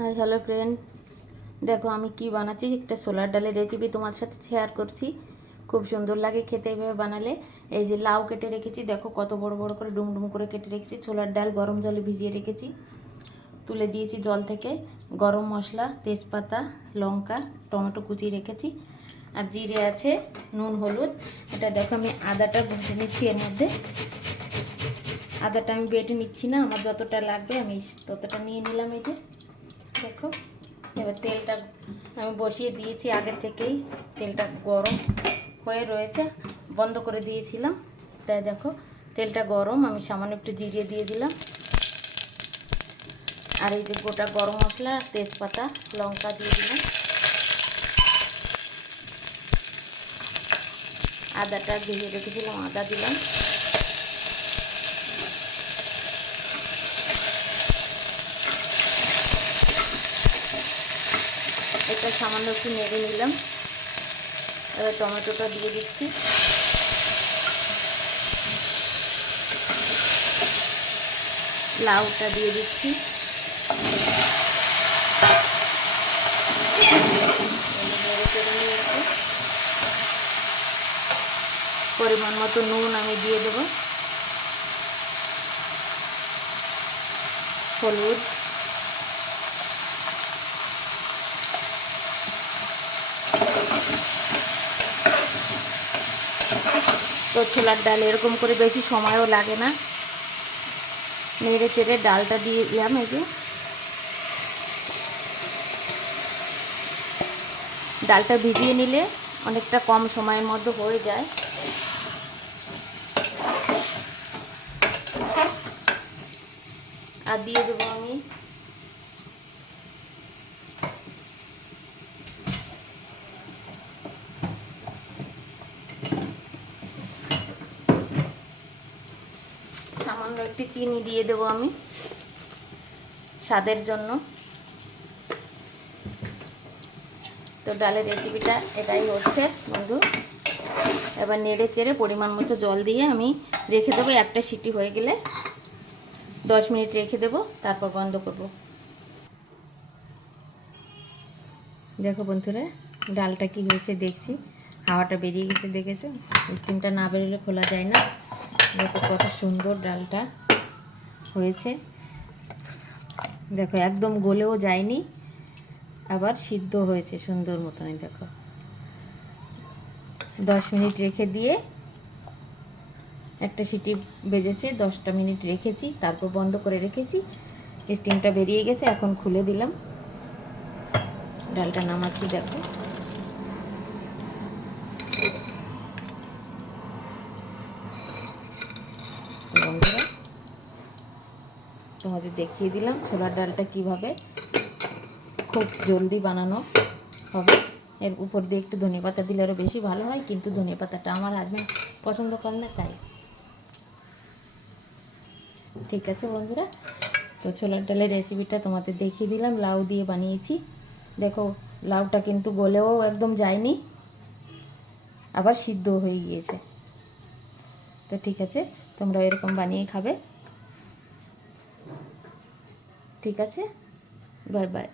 Hi hello friend, দেখো আমি কি বানাচ্ছি। একটা ছোলার ডালের রেসিপি তোমার সাথে শেয়ার করছি। খুব সুন্দর লাগে খেতে এইভাবে বানালে। এই যে লাউ কেটে রেখেছি, দেখো কত বড় বড় করে ডুমডুম করে কেটে রেখেছি। ছোলার ডাল গরম জলে ভিজিয়ে রেখেছি, তুলে দিয়েছি জল থেকে। গরম মশলা, তেজপাতা, লঙ্কা, টমেটো কুচি রেখেছি, আর জিরে আছে, নুন, হলুদ। এটা দেখো আমি আদাটা ভেজে নিচ্ছি। এর মধ্যে আদাটা আমি বেটে নিচ্ছি না, আমার যতটা লাগবে আমি ততটা নিয়ে নিলাম। এই যে দেখো, এবার তেলটা আমি বসিয়ে দিয়েছি আগে থেকেই। তেলটা গরম হয়ে রয়েছে, বন্ধ করে দিয়েছিলাম। তাই দেখো তেলটা গরম, আমি সামান্য একটু জিরে দিয়ে দিলাম। আর এই যে গোটা গরম মশলা, তেজপাতা, লঙ্কা দিয়ে দিলাম। আদাটা ভেজে রেখেছিলাম, আদা দিলাম। এটা সামান্য একটু নেড়ে নিলাম। এবার টমেটোটা দিয়ে দিচ্ছি। লাউটা দিয়ে দিচ্ছি। নেড়ে চেড়ে নিয়েছি। পরিমাণ মতো নুন আমি দিয়ে দেব, হলুদ, তো ছোলার ডাল এরকম করে বেশি সময়ও লাগে না। নেড়ে চেড়ে ডালটা দিয়ে দিলাম। এই যে ডালটা ভিজিয়ে নিলে অনেকটা কম সময়ের মধ্যে হয়ে যায়। আর দিয়ে দেবো আমি সামান্য একটু চিনি দিয়ে দেবো আমি স্বাদের জন্য। তো ডালের রেসিপিটা এটাই হচ্ছে বন্ধু। এবার নেড়ে চেড়ে পরিমাণ মতো জল দিয়ে আমি রেখে দেবো। একটা সিটি হয়ে গেলে 10 মিনিট রেখে দেবো, তারপর বন্ধ করব। দেখো বন্ধুরা, ডালটা কি হয়েছে দেখছি। হাওয়াটা বেরিয়ে গেছে, দেখেছো? স্টিমটা না বেরোলে খোলা যায় না। দেখো কত সুন্দর ডালটা হয়েছে। দেখো একদম গলেও যায়নি, আবার সিদ্ধ হয়েছে সুন্দর মতনই। দেখো 10 মিনিট রেখে দিয়ে একটা সিটি বেজেছে, 10টা মিনিট রেখেছি, তারপর বন্ধ করে রেখেছি। স্টিমটা বেরিয়ে গেছে, এখন খুলে দিলাম। ডালটা নামাচ্ছি। দেখো বন্ধুরা, তোমাদের দেখিয়ে দিলাম ছোলার ডালটা কিভাবে খুব জলদি বানানো হবে। এর উপর দিয়ে একটু ধনেপাতা দিলে আরও বেশি ভালো হয়, কিন্তু ধনেপাতাটা আমার হাজবেন্ড পছন্দ করে না, তাই। ঠিক আছে বন্ধুরা, তো ছোলার ডালের রেসিপিটা তোমাদের দেখিয়ে দিলাম। লাউ দিয়ে বানিয়েছি। দেখো লাউটা কিন্তু গলেও একদম যায়নি, আবার সিদ্ধ হয়ে গিয়েছে। তো ঠিক আছে, তোমরা এরকম বানিয়ে খাবে। ঠিক আছে, বাই বাই।